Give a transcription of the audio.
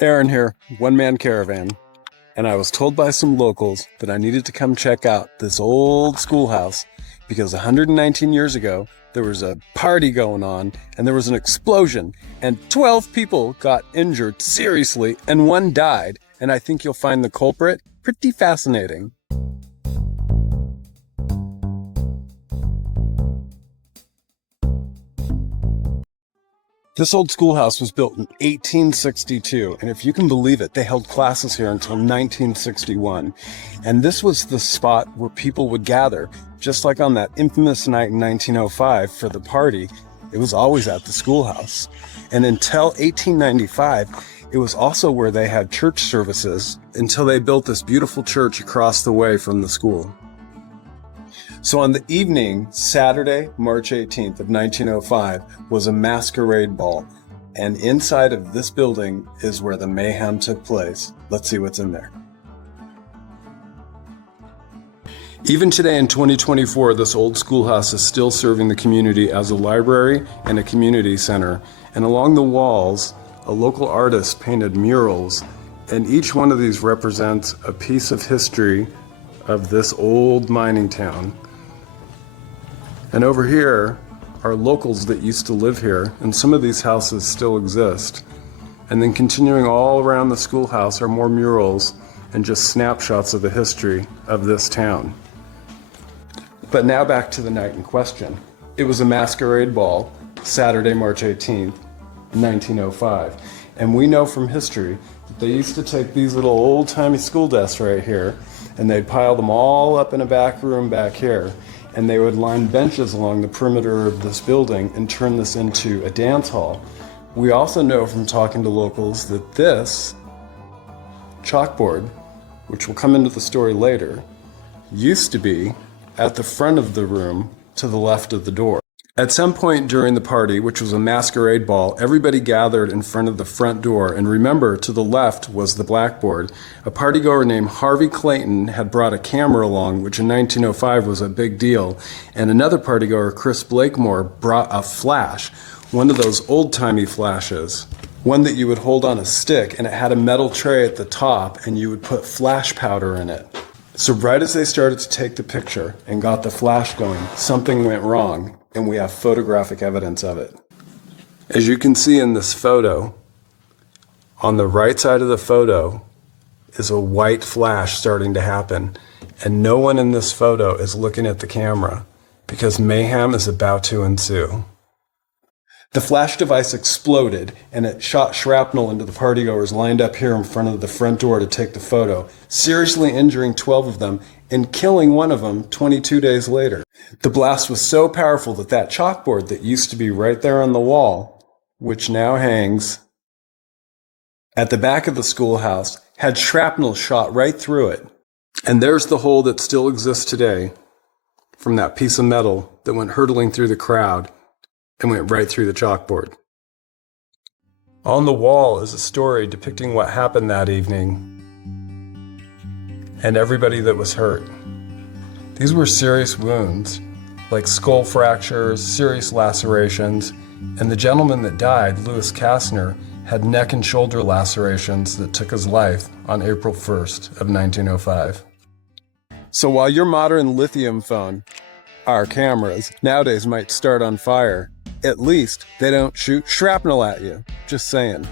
Aaron here, One Man Caravan, and I was told by some locals that I needed to come check out this old schoolhouse because 119 years ago there was a party going on and there was an explosion and 12 people got injured seriously and one died, and I think you'll find the culprit pretty fascinating. This old schoolhouse was built in 1862, and if you can believe it, they held classes here until 1961. And this was the spot where people would gather, just like on that infamous night in 1905 for the party. It was always at the schoolhouse. And until 1895, it was also where they had church services until they built this beautiful church across the way from the school. So on the evening, Saturday, March 18th of 1905, was a masquerade ball. And inside of this building is where the mayhem took place. Let's see what's in there. Even today in 2024, this old schoolhouse is still serving the community as a library and a community center. And along the walls, a local artist painted murals, and each one of these represents a piece of history of this old mining town. And over here are locals that used to live here, and some of these houses still exist. And then continuing all around the schoolhouse are more murals and just snapshots of the history of this town. But now back to the night in question. It was a masquerade ball, Saturday, March 18th, 1905. And we know from history that they used to take these little old-timey school desks right here, and they'd pile them all up in a back room back here. And they would line benches along the perimeter of this building and turn this into a dance hall. We also know from talking to locals that this chalkboard, which will come into the story later, used to be at the front of the room to the left of the door. At some point during the party, which was a masquerade ball, everybody gathered in front of the front door, and remember, to the left was the blackboard. A partygoer named Harvey Clayton had brought a camera along, which in 1905 was a big deal, and another partygoer, Chris Blakemore, brought a flash, one of those old-timey flashes, one that you would hold on a stick, and it had a metal tray at the top, and you would put flash powder in it. So right as they started to take the picture and got the flash going, something went wrong, and we have photographic evidence of it. As you can see in this photo, on the right side of the photo is a white flash starting to happen, and no one in this photo is looking at the camera because mayhem is about to ensue. The flash device exploded, and it shot shrapnel into the partygoers lined up here in front of the front door to take the photo, seriously injuring 12 of them and killing one of them 22 days later. The blast was so powerful that that chalkboard that used to be right there on the wall, which now hangs at the back of the schoolhouse, had shrapnel shot right through it. And there's the hole that still exists today from that piece of metal that went hurtling through the crowd and went right through the chalkboard. On the wall is a story depicting what happened that evening and everybody that was hurt. These were serious wounds, like skull fractures, serious lacerations, and the gentleman that died, Louis Kastner, had neck and shoulder lacerations that took his life on April 1st of 1905. So while your modern lithium phone, our cameras, nowadays might start on fire, at least they don't shoot shrapnel at you. Just saying.